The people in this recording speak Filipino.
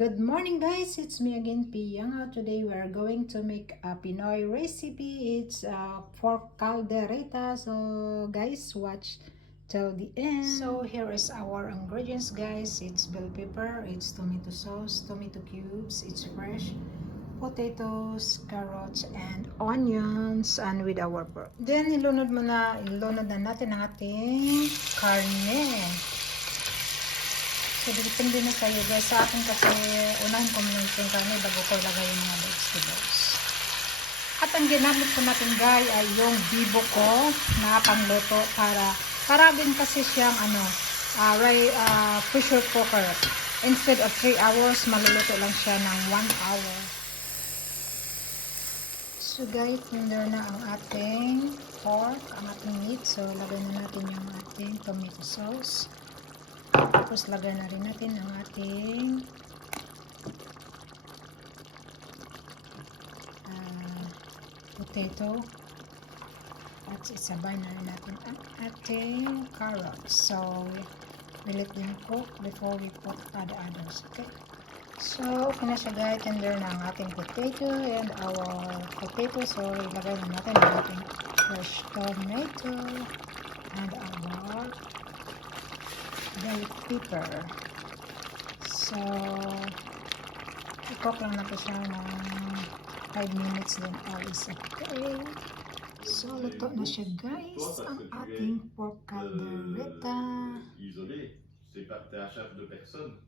Good morning guys, it's me again, Piyanga. Today we are going to make a Pinoy recipe. It's pork caldereta. So guys, watch till the end. So here is our ingredients guys. It's bell pepper, it's tomato sauce, tomato cubes, it's fresh, potatoes, carrots, and onions, and with our pork. Then ilunod na natin ang ating karne. So, depende na sa'yo guys. Sa akin kasi, unahin ko muna yung karne bago ko lagay yung mga vegetables. At ang ginamit ko natin guys ay yung bibo ko na pangluto para din kasi siyang pressure cooker. Instead of 3 hours, maluluto lang siya ng 1 hour. So guys, tender na ang ating pork, ang ating meat. So, lagay na natin yung ating tomato sauce. Tapos lagay na rin natin ang ating potato at isabay na rin natin ang ating carrots. So we let them cook before we put the others. Okay, so okay na siya guys, tender na ang ating potato and our potato. So ilagay na natin ang ating fresh tomato and our bell pepper. So, i-cook lang natin siya ng 5 minutes, then all is okay. So, luto na siya guys, ang ating pork caldereta. Isolé, c'est pas t'es un chef de personne.